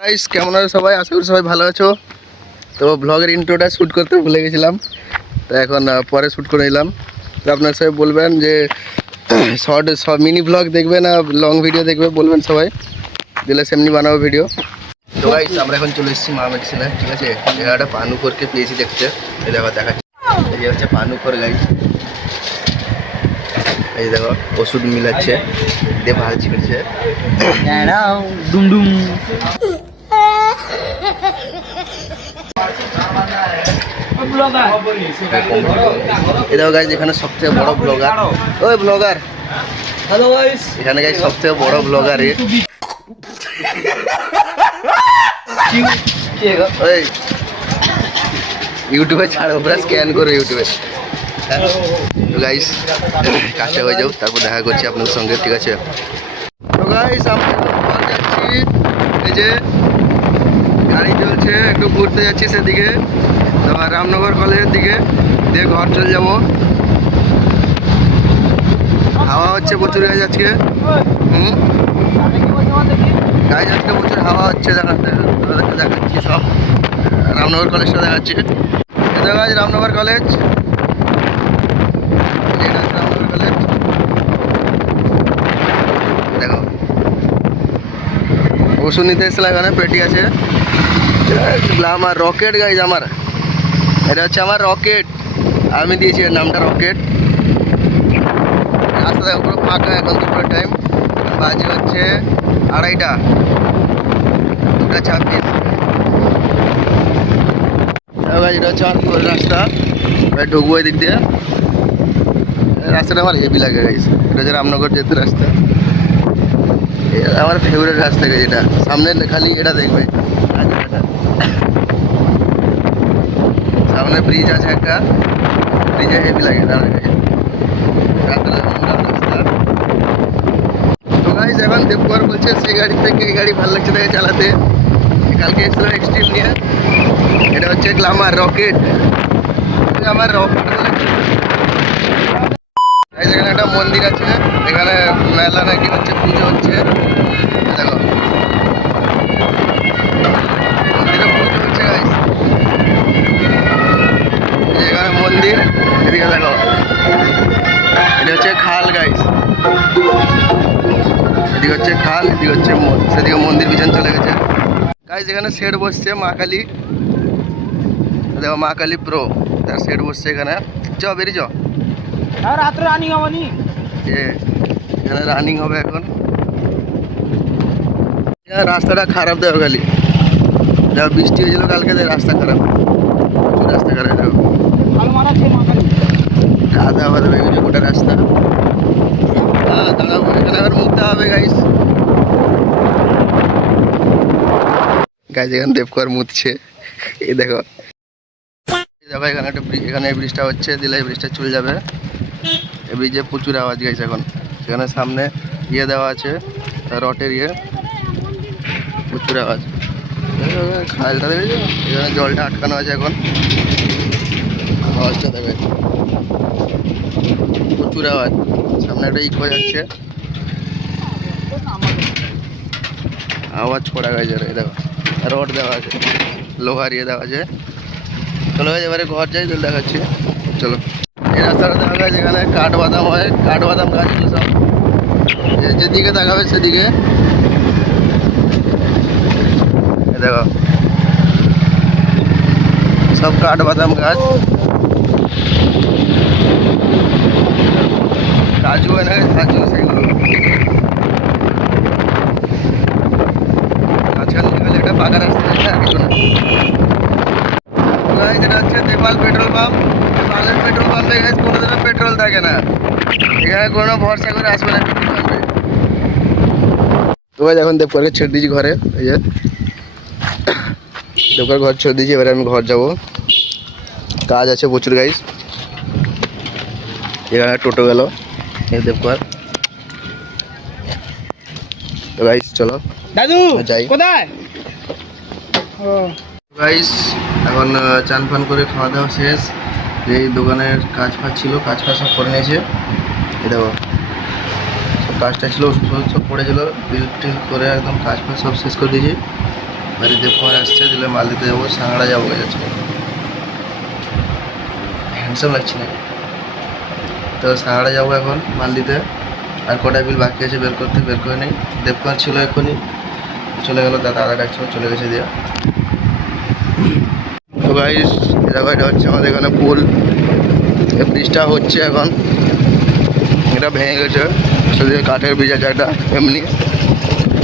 Guys কেমন আছো সবাই? আশা করি সবাই ভালো আছো। তো ব্লগের ইন্ট্রোটা শ্যুট করতে ভুলে গেছিলাম, তো এখন পরে শ্যুট করে নিলাম। তো আপনার সবাই বলবেন যে শর্ট মিনি ব্লগ দেখবে না লং ভিডিও দেখবে, বলবেন সবাই, দিলে সেমনি বানাবো ভিডিও। তো গাইস আমরা এখন চলে এসেছি মা মেডিসিনে, ঠিক আছে? জায়গাটা পানুকরকে পেয়েছি দেখতে, এই দেখো দেখাচ্ছি, এই যে হচ্ছে পানুকর গাইস। এই দেখো ওষুধ মিলাচ্ছে, দিয়ে ভালো ছিঁড়ছে ডুমডুম। এই দেখো গাইস, এখানে সবথেকে বড় ব্লগার, ওই ব্লগার, হ্যালো গাইস, এখানে গাইস সবথেকে বড় ব্লগার ওই ইউটিউবে ছাড়ো, পুরো স্ক্যান করো ইউটিউবে। তো গাইস কাজটা হয়ে যাও, তারপর দেখা করছি আপনাদের সঙ্গে, ঠিক আছে? তো গাইস আমরা ঘর যাচ্ছি, এই যে গাড়ি চলছে, একটু ঘুরতে যাচ্ছি সেদিকে, তোমার রামনগর কলেজের দিকে, দিয়ে ঘর চলে যাবো। হাওয়া হচ্ছে প্রচুর গাইজ আজকে, গাইজ আজকে প্রচুর হাওয়া হচ্ছে, দেখাচ্ছি সব রামনগর কলেজটা দেখাচ্ছি। এটা guys Ramnagar college, Ramnagar college দেখো। ওষুধ নিতে এসেছিলাম, এখানে পেটি আছে, আমার রকেট গাইজ, আমার এটা হচ্ছে আমার রকেট, আমি দিয়েছি এর নামটা রকেট। রাস্তা দেখো পুরো ফাঁকা, এখন দুপুরের টাইম, বাজে হচ্ছে 2:30, 2:26। এটা হচ্ছে আমার রাস্তা, ঢুকবো এই দিক দিয়ে। রাস্তাটা আমার হেভি লাগে গাইস, এটা হচ্ছে রামনগর যেহেতু রাস্তা, আমার ফেভারিট রাস্তা গাইজ। এটা সামনে খালি এটা দেখবে, সামনে ব্রিজ আছে একটা, ব্রিজে হেভি লাগে রাস্তাটা। তো গাইস এখন দেবকুমার বলছে সেই গাড়ি থেকে এই গাড়ি ভালো লাগছে তাকে চালাতে, কালকে এসেছিলাম এক্সট্রিম নিয়ে। এটা হচ্ছে গ্ল্যামার রকেট, আমার রকেট বলে। এখানে একটা মন্দির আছে, এখানে মেলা নাকি হচ্ছে, পুজো হচ্ছে, দেখো মন্দিরে পুজো হচ্ছে গাইস। এখানে মন্দির, এদিকে দেখো, এটা হচ্ছে খাল গাইস, এদিকে হচ্ছে খাল, এদিকে হচ্ছে সেদিকে মন্দির পিছন চলে গেছে গাইস। এখানে শেড বসছে মা কালী, দেখো মা কালী প্রো, তার শেড বসছে এখানে। চ বেরিয়ে চ, রাত্রে রানিং হবে নি, এখানে রানিং হবে এখন। রাস্তাটা খারাপ দেখো খালি, দেখো বৃষ্টি হয়েছিল কালকে, রাস্তা খারাপ, প্রচুর রাস্তা খারাপ, দেখো কাদা হবে গোটা রাস্তা। দাঁড়াবো, এখানে আবার মুখতে হবে গাইস। গাইস এখানে দেবকুমার মুতছে, এই দেখো দেখো এখানে একটা এখানে এই ব্রিজটা হচ্ছে, দিলে এই ব্রিজটা চলে যাবে। এই ব্রিজে প্রচুর আওয়াজ গাইস এখন, সেখানে সামনে ইয়ে দেওয়া আছে, রটের ইয়ে, প্রচুর আওয়াজ। খালটা দেখেছো, এখানে জলটা আটকানো আছে এখন, আওয়াজটা দেবে, প্রচুর আওয়াজ। সামনে একটা ইকো যাচ্ছে, আওয়াজ ছড়া গেছে, দেখো রড দেওয়া আছে, লোহার ইয়ে দেওয়া আছে। চলো ভাই এবারে ঘর যাই, চলে দেখাচ্ছি, চলো। এই রাস্তাটা দেখা যায় যেখানে কাঠবাদাম হয়, কাঠবাদাম গাছগুলো সব, যেদিকে দেখাবে সেদিকে দেখো সব কাঠবাদাম গাছ, কাজু হয় না, কাজু সেগুলো মাঝখান থেকে একটা পাকা রাস্তা আছে, আর কিছু না। যেটা হচ্ছে নেপাল পেট্রোল পাম্প, নেপালের পেট্রোল পাম্পে গাছ কোনোদিনও পেট্রোল থাকে না, এখানে কোনো ভরসা করে আসবে না পেট্রোল পাম্পে। তো এখন দেবকুমারকে ছেড়ে দিয়েছি ঘরে, এই যে দেবকুমার ঘর ছেড়ে দিয়েছি, এবারে আমি ঘর যাব, কাজ আছে প্রচুর গাইস। এখানে টোটো গেল, এই দেবকুমার। তো গাইস চলো দাদু যাই, কোথায় গাইস। এখন চান ফান করে খাওয়া দাওয়া শেষ, এই দোকানের কাজ ফাজ ছিল, কাজ ফাজ সব করে নিয়েছে, এই দেখো সব কাজটা ছিল, ওষুধ সব পড়েছিল, বিল টিল করে একদম কাজ ফাজ সব শেষ করে দিয়েছি। বাড়িতে ফোন আসছে, দিলে মাল দিতে যাবো, সাংড়া যাবো যাচ্ছে। হ্যান্ডসাম লাগছে না তো, সাংড়া যাবো এখন মাল দিতে। আর কটা বিল বাকি আছে বের করতে, বের করে নেই। দেবকুমার ছিল এখনই, চলে গেল, দাদা আদা ডাকছিল, চলে গেছে দিয়া। তো গাইস দেখো, এটা হচ্ছে আমাদের এখানে পুল। এই ব্রিজটা হচ্ছে এখন, এটা ভেঙে গেছে, শুধু কাঠের ব্রিজ আছে একটা এমনি,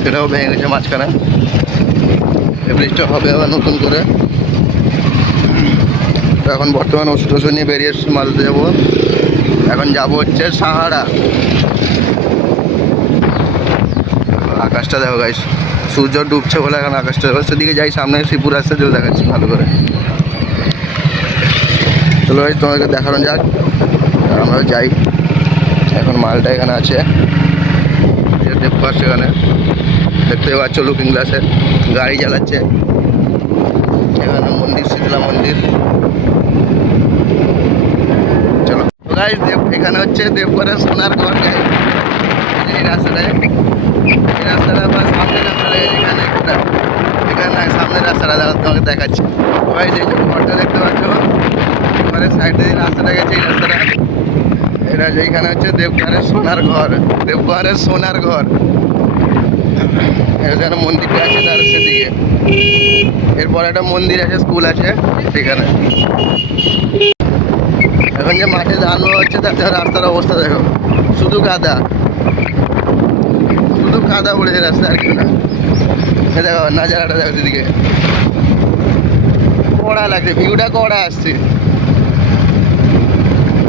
এটাও ভেঙে গেছে মাঝখানে। এই ব্রিজটা হবে আবার নতুন করে। তো এখন বর্তমানে ওষুধ টষুধ নিয়ে বেরিয়ে এসেছি, মাল দিতে যাবো। এখন যাবো হচ্ছে সাহারা। আকাশটা দেখো গাইস, সূর্য ডুবছে বলে এখন আকাশটা দেখো। সেদিকে যাই, সামনে শ্রীপুর আসছে, চলে দেখাচ্ছি ভালো করে। চলো গাইস তোমাদেরকে দেখানো যাক, আমরা যাই। এখন মালটা এখানে আছে, দেবকুমার সেখানে দেখতে পাচ্ছ লুকিং গ্লাসে গাড়ি চালাচ্ছে। এখানে মন্দির, শীতলা মন্দির। চলো গাইস, এখানে হচ্ছে দেবকুমারের সোনার ঘর। এই রাস্তাটায়, এই রাস্তাটা বা সামনের রাস্তাটা, এখানে এখানে সামনের রাস্তাটা তোমাকে দেখাচ্ছি। গাইস এই যে ঘরটা দেখতে পাচ্ছ, এবারে সাইড দিয়ে রাস্তাটা গেছে, এই রাস্তাটা। এটা এইখানে হচ্ছে দেবকুমারের সোনার ঘর, দেবকুমারের সোনার ঘর। এখানে মন্দিরটা আছে তার সেদিকে। এরপর একটা মন্দির আছে, স্কুল আছে সেখানে। এখন যে মাঠে ধান হচ্ছে, তার রাস্তার অবস্থা দেখো, শুধু কাদা, শুধু কাদা পড়েছে রাস্তা, আর কিছু না। দেখো নাজারাটা দেখো সেদিকে, কড়া লাগছে, ভিউটা কড়া আসছে।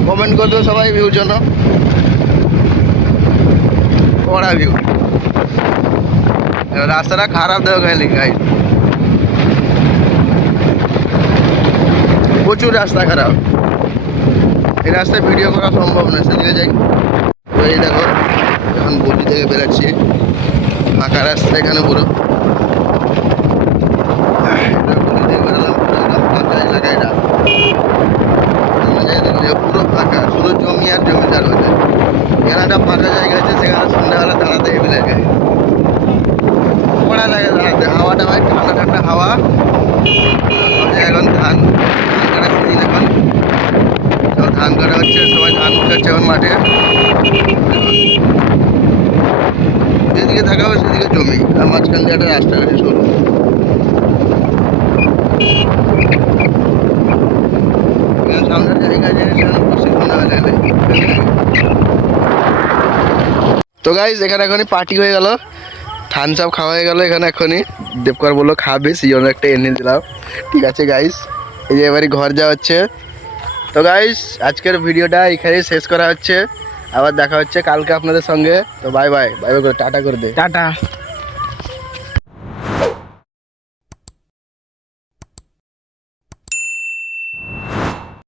কমেন্ট করবে সবাই ভিউর জন্য, কড়া ভিউ। রাস্তাটা খারাপ দেখো গাইলি গাইস, প্রচুর রাস্তা খারাপ। এই রাস্তায় ভিডিও করা সম্ভব নয়, সেদিকে যাই। তো এই দেখো, এখন বলি থেকে বেরোচ্ছি, ফাঁকা রাস্তা এখানে পুরো। বলি থেকে বেরোলাম, পুরো একদম ফাঁকা এলাকা এটা। পুরো ফাঁকা, শুধু জমি আর জমি চার হয়েছে। এখানে একটা ফাঁকা জায়গা আছে, সেখানে সন্ধ্যাবেলা দাঁড়াতে হেভি লাগে, কড়া লাগে দাঁড়াতে। হাওয়াটা ভাই ঠান্ডা ঠান্ডা হাওয়া। এখন ধান কাটা সিজন, এখন সব ধান কাটা হচ্ছে, সবাই ধান উঠাচ্ছে এখন মাঠে। যেদিকে থাকা হবে সেদিকে জমি, আর মাঝখান দিয়ে একটা রাস্তা গেছে সরু। সামনের জায়গা যায়, সেখানে বসে সন্ধ্যাবেলা এলে। তো গাইস এখানে এখনই পার্টি হয়ে গেল, ধান সব খাওয়া হয়ে গেল। এখানে এখনই দেবকুমার বললো খাবে, সেই জন্য একটা এনে দিলাম। ঠিক আছে গাইস, এই যে এবারই ঘর যাওয়া হচ্ছে। তো গাইস আজকের ভিডিওটা এখানেই শেষ করা হচ্ছে, আবার দেখা হচ্ছে কালকে আপনাদের সঙ্গে। তো বাই বাই, বাই বাই করে টাটা করে দে, টাটা।